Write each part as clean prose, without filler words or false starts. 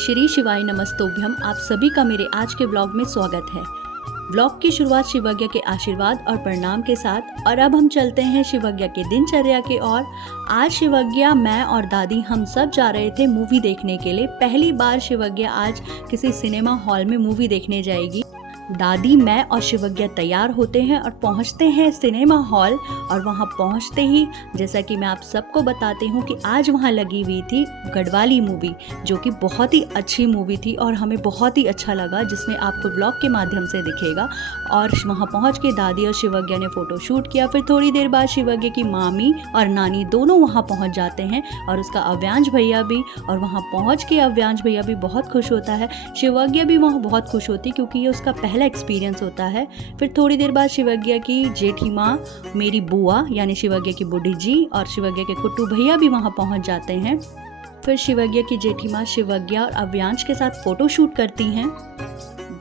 श्री शिवाय नमस्तोभ्यम। आप सभी का मेरे आज के ब्लॉग में स्वागत है। ब्लॉग की शुरुआत शिवज्ञ के आशीर्वाद और प्रणाम के साथ और अब हम चलते हैं शिवज्ञ के दिनचर्या के ओर। आज शिवज्ञ, मैं और दादी हम सब जा रहे थे मूवी देखने के लिए। पहली बार शिवज्ञ आज किसी सिनेमा हॉल में मूवी देखने जाएगी। दादी, मैं और शिवज्ञ तैयार होते हैं और पहुंचते हैं सिनेमा हॉल। और वहां पहुंचते ही जैसा कि मैं आप सबको बताती हूं कि आज वहां लगी हुई थी गढ़वाली मूवी, जो कि बहुत ही अच्छी मूवी थी और हमें बहुत ही अच्छा लगा, जिसमें आपको ब्लॉग के माध्यम से दिखेगा। और वहां पहुंच के दादी और शिवज्ञ ने फ़ोटो शूट किया। फिर थोड़ी देर बाद शिवज्ञ की मामी और नानी दोनों वहाँ पहुँच जाते हैं और उसका अव्यांश भैया भी। और वहाँ पहुँच के अव्यांश भैया भी बहुत खुश होता है। शिवज्ञ भी वहाँ बहुत खुश होती क्योंकि ये उसका पहला एक्सपीरियंस होता है। फिर थोड़ी देर बाद शिवज्ञ की जेठी माँ, मेरी बुआ यानी शिवज्ञ की बुढ़ी जी, और शिवज्ञ के कुट्टू भैया भी वहाँ पहुँच जाते हैं। फिर शिवज्ञ की जेठी माँ शिवज्ञ और अव्यांश के साथ फ़ोटो शूट करती हैं।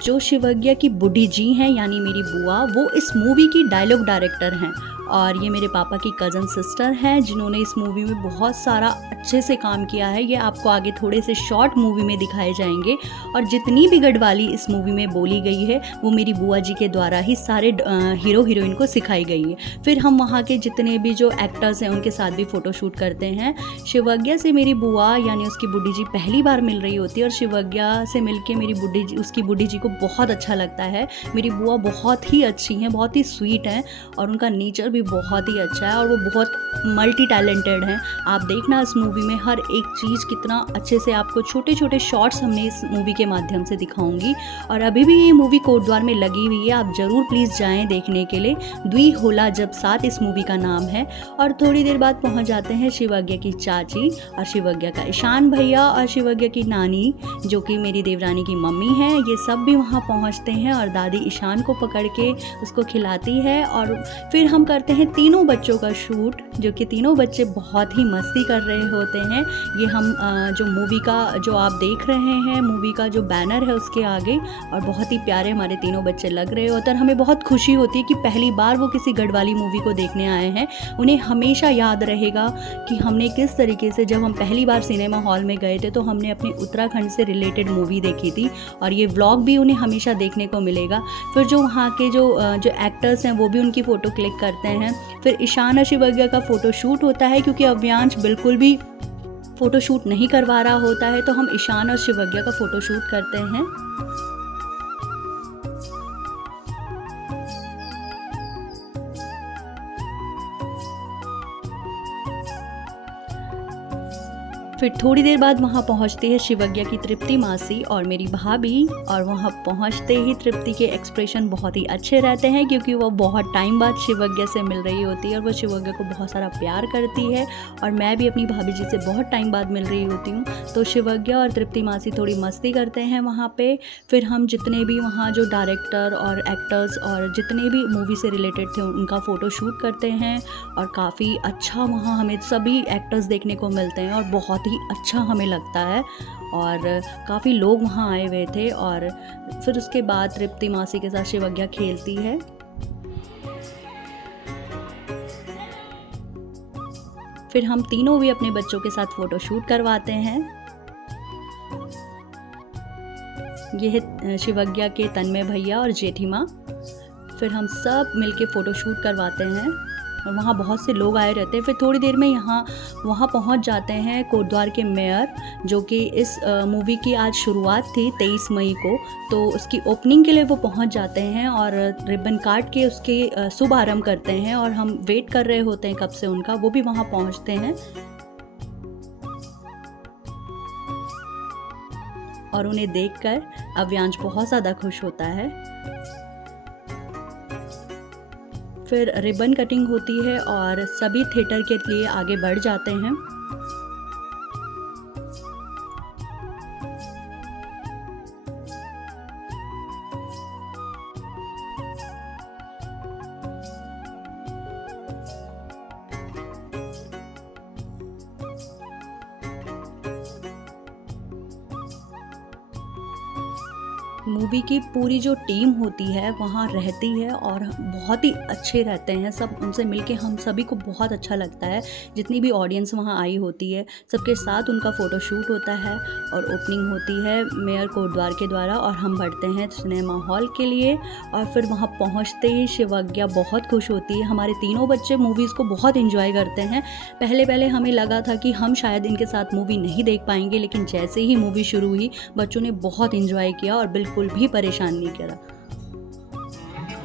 जो शिवज्ञ की बुढ़ी जी हैं यानी मेरी बुआ, वो इस मूवी की डायलॉग डायरेक्टर हैं। और ये मेरे पापा की कज़न सिस्टर हैं, जिन्होंने इस मूवी में बहुत सारा अच्छे से काम किया है। ये आपको आगे थोड़े से शॉर्ट मूवी में दिखाए जाएंगे। और जितनी भी गढ़वाली इस मूवी में बोली गई है वो मेरी बुआ जी के द्वारा ही सारे हीरो हीरोइन को सिखाई गई है। फिर हम वहाँ के जितने भी जो एक्टर्स हैं उनके साथ भी फ़ोटो शूट करते हैं। शिवज्ञ से मेरी बुआ यानी उसकी बुढ़ी जी पहली बार मिल रही होती है और शिवज्ञ से मिलके मेरी उसकी बुढ़ी जी को बहुत अच्छा लगता है। मेरी बुआ बहुत ही अच्छी हैं, बहुत ही स्वीट हैं और उनका नेचर भी बहुत ही अच्छा है और वो बहुत मल्टी टैलेंटेड हैं। आप देखना इस मूवी में हर एक चीज़ कितना अच्छे से आपको छोटे छोटे शॉर्ट्स हमने इस मूवी के माध्यम से दिखाऊंगी। और अभी भी ये मूवी कोटद्वार में लगी हुई है, आप ज़रूर प्लीज़ जाएं देखने के लिए। द्वि होला जब साथ इस मूवी का नाम है। और थोड़ी देर बाद पहुंच जाते हैं शिवज्ञ की चाची और शिवज्ञ का ईशान भैया और शिवज्ञ की नानी, जो कि मेरी देवरानी की मम्मी है। ये सब भी वहाँ पहुँचते हैं और दादी ईशान को पकड़ के उसको खिलाती है। और फिर हम करते हैं तीनों बच्चों का शूट, जो कि तीनों बच्चे बहुत ही मस्ती कर रहे होते हैं। ये हम जो मूवी का जो आप देख रहे हैं, मूवी का जो बैनर है उसके आगे, और बहुत ही प्यारे हमारे तीनों बच्चे लग रहे होते हैं। और हमें बहुत खुशी होती है कि पहली बार वो किसी गढ़वाली मूवी को देखने आए हैं। उन्हें हमेशा याद रहेगा कि हमने किस तरीके से जब हम पहली बार सिनेमा हॉल में गए थे तो हमने अपने उत्तराखंड से रिलेटेड मूवी देखी थी। और ये व्लॉग भी उन्हें हमेशा देखने को मिलेगा। फिर जो वहाँ के जो एक्टर्स हैं वो भी उनकी फ़ोटो क्लिक करते हैं। फिर ईशान और शिवज्ञ का फ़ोटो शूट होता है क्योंकि अव्यांश बिल्कुल भी फ़ोटो शूट नहीं करवा रहा होता है, तो हम ईशान और शिवज्ञ का फ़ोटो शूट करते हैं। फिर थोड़ी देर बाद वहाँ पहुँचती है शिवज्ञ की तृप्ति मासी और मेरी भाभी। और वहाँ पहुँचते ही तृप्ति के एक्सप्रेशन बहुत ही अच्छे रहते हैं क्योंकि वो बहुत टाइम बाद शिवज्ञ से मिल रही होती है और वो शिवज्ञ को बहुत सारा प्यार करती है। और मैं भी अपनी भाभी जी से बहुत टाइम बाद मिल रही होती हूँ, तो शिवज्ञ और तृप्ति मासी थोड़ी मस्ती करते हैं वहाँ पे। फिर हम जितने भी वहाँ जो डायरेक्टर और एक्टर्स और जितने भी मूवी से रिलेटेड थे उनका फ़ोटो शूट करते हैं। और काफ़ी अच्छा वहाँ हमें सभी एक्टर्स देखने को मिलते हैं और बहुत ही अच्छा हमें लगता है। और काफ़ी लोग वहाँ आए हुए थे। और फिर उसके बाद तृप्ति मासी के साथ शिवज्ञ खेलती है। फिर हम तीनों भी अपने बच्चों के साथ फ़ोटो शूट करवाते हैं। ये है शिवज्ञ के तन्मय भैया और जेठी माँ। फिर हम सब मिलके फ़ोटो शूट करवाते हैं और वहाँ बहुत से लोग आए रहते हैं। फिर थोड़ी देर में वहाँ पहुँच जाते हैं कोटद्वार के मेयर, जो कि इस मूवी की आज शुरुआत थी 23 मई को, तो उसकी ओपनिंग के लिए वो पहुँच जाते हैं और रिबन काट के उसके शुभारंभ करते हैं। और हम वेट कर रहे होते हैं कब से उनका, वो भी वहाँ पहुँचते हैं और उन्हें देखकर अव्यांश बहुत ज़्यादा खुश होता है। फिर रिबन कटिंग होती है और सभी थिएटर के लिए आगे बढ़ जाते हैं। मूवी की पूरी जो टीम होती है वहाँ रहती है और बहुत ही अच्छे रहते हैं सब, उनसे मिलके हम सभी को बहुत अच्छा लगता है। जितनी भी ऑडियंस वहाँ आई होती है सबके साथ उनका फ़ोटोशूट होता है और ओपनिंग होती है मेयर कोटद्वार के द्वारा और हम बढ़ते हैं सिनेमा हॉल के लिए। और फिर वहाँ पहुँचते ही शिवज्ञा बहुत खुश होती है। हमारे तीनों बच्चे मूवीज़ को बहुत इन्जॉय करते हैं। पहले पहले हमें लगा था कि हम शायद इनके साथ मूवी नहीं देख पाएंगे, लेकिन जैसे ही मूवी शुरू हुई बच्चों ने बहुत इन्जॉय किया और बिल्कुल भी परेशान नहीं करा।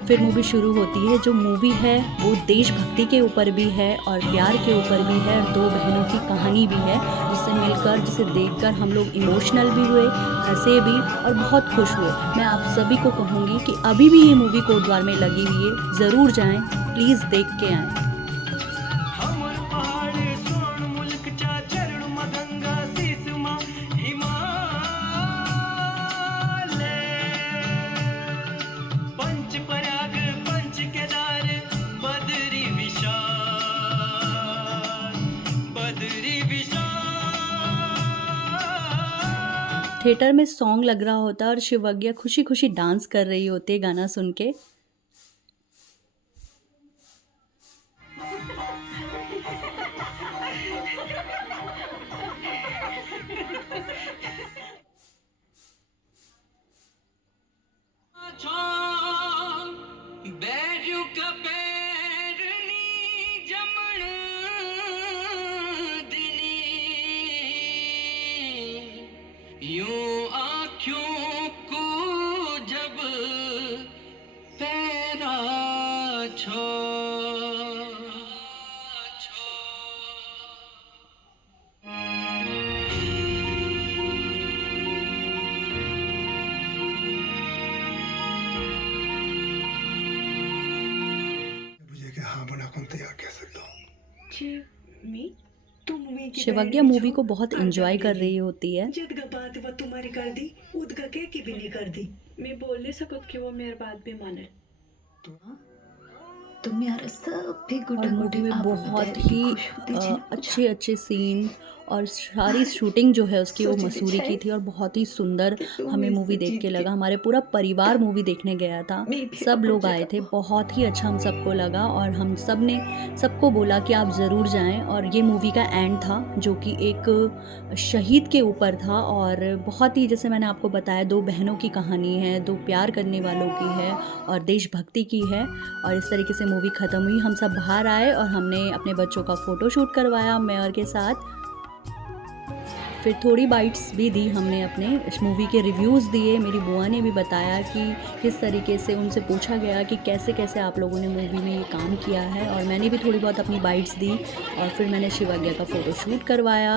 फिर मूवी शुरू होती है। जो मूवी है वो देशभक्ति के ऊपर भी है और प्यार के ऊपर भी है, दो बहनों की कहानी भी है, जिसे मिलकर जिसे देखकर हम लोग इमोशनल भी हुए, हंसे भी और बहुत खुश हुए। मैं आप सभी को कहूँगी कि अभी भी ये मूवी कोटद्वार में लगी हुई है, ज़रूर जाएं, प्लीज़ देख के आएँ। थिएटर में सॉन्ग लग रहा होता है और शिवज्ञा खुशी खुशी डांस कर रही होती है गाना सुन के। यूं आँखों को जब पैरा छो मुझे कि हाँ बना कौन तैयार कह सकता हूँ। शिवज्ञा मूवी को बहुत एंजॉय कर रही होती है। जितगा बात वो तुम्हारी कर दी उदगा के की भी नहीं कर दी। मैं बोल नहीं सकत कि वो मेरी बात भी माने। तुम्ही यार सभी और गुटा मूवी में बहुत ही अच्छे अच्छे अच्छे सीन और सारी शूटिंग जो है उसकी वो सोची थी मसूरी की शायद थी और बहुत ही सुंदर कि तुम हमें इससे मूवी देख जीत के के लगा। हमारे पूरा परिवार मूवी देखने गया था, मैं भी सब पहुंच लोग आए जाता थे, हूँ। बहुत ही अच्छा हम सबको लगा और हम सब ने सबको बोला कि आप ज़रूर जाएं। और ये मूवी का एंड था जो कि एक शहीद के ऊपर था और बहुत ही, जैसे मैंने आपको बताया, दो बहनों की कहानी है, दो प्यार करने वालों की है और देशभक्ति की है। और इस तरीके से मूवी ख़त्म हुई। हम सब बाहर आए और हमने अपने बच्चों का फ़ोटोशूट करवाया मेयर के साथ। फिर थोड़ी बाइट्स भी दी हमने, अपने इस मूवी के रिव्यूज़ दिए। मेरी बुआ ने भी बताया कि किस तरीके से उनसे पूछा गया कि कैसे कैसे आप लोगों ने मूवी में ये काम किया है, और मैंने भी थोड़ी बहुत अपनी बाइट्स दी। और फिर मैंने शिवज्ञा का फ़ोटोशूट करवाया।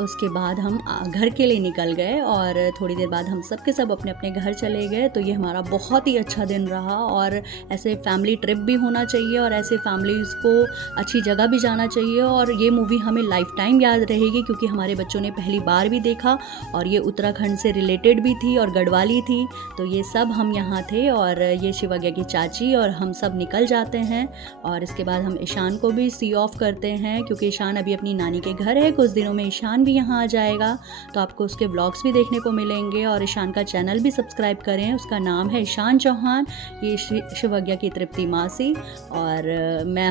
उसके बाद हम घर के लिए निकल गए और थोड़ी देर बाद हम सब के सब अपने अपने घर चले गए। तो ये हमारा बहुत ही अच्छा दिन रहा। और ऐसे फैमिली ट्रिप भी होना चाहिए और ऐसे फैमिलीज़ को अच्छी जगह भी जाना चाहिए। और ये मूवी हमें लाइफ टाइम याद रहेगी क्योंकि हमारे बच्चों ने पहली बार भी देखा और ये उत्तराखंड से रिलेटेड भी थी और गढ़वाली थी। तो ये सब हम यहाँ थे और ये शिवज्ञा की चाची और हम सब निकल जाते हैं। और इसके बाद हम ईशान को भी सी ऑफ करते हैं क्योंकि ईशान अभी अपनी नानी के घर है। कुछ दिनों में ईशान भी यहाँ आ जाएगा, तो आपको उसके व्लॉग्स भी देखने को मिलेंगे। और ईशान का चैनल भी सब्सक्राइब करें, उसका नाम है ईशान चौहान। ये शिवज्ञा की तृप्ति मासी और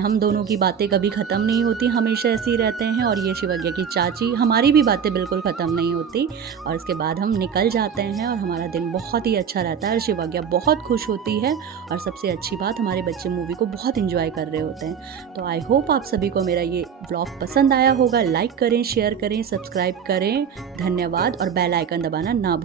हम दोनों की बातें कभी ख़त्म नहीं होती, हमेशा ऐसी रहते हैं। और ये शिवज्ञा की चाची, हमारी भी बातें बिल्कुल ख़त्म नहीं होती। और इसके बाद हम निकल जाते हैं और हमारा दिन बहुत ही अच्छा रहता है और शिवज्ञा बहुत खुश होती है। और सबसे अच्छी बात, हमारे बच्चे मूवी को बहुत इंजॉय कर रहे होते हैं। तो आई होप आप सभी को मेरा ये व्लॉग पसंद आया होगा। लाइक करें, शेयर करें, सब्सक्राइब करें। धन्यवाद और बेल आइकन दबाना ना भूलें।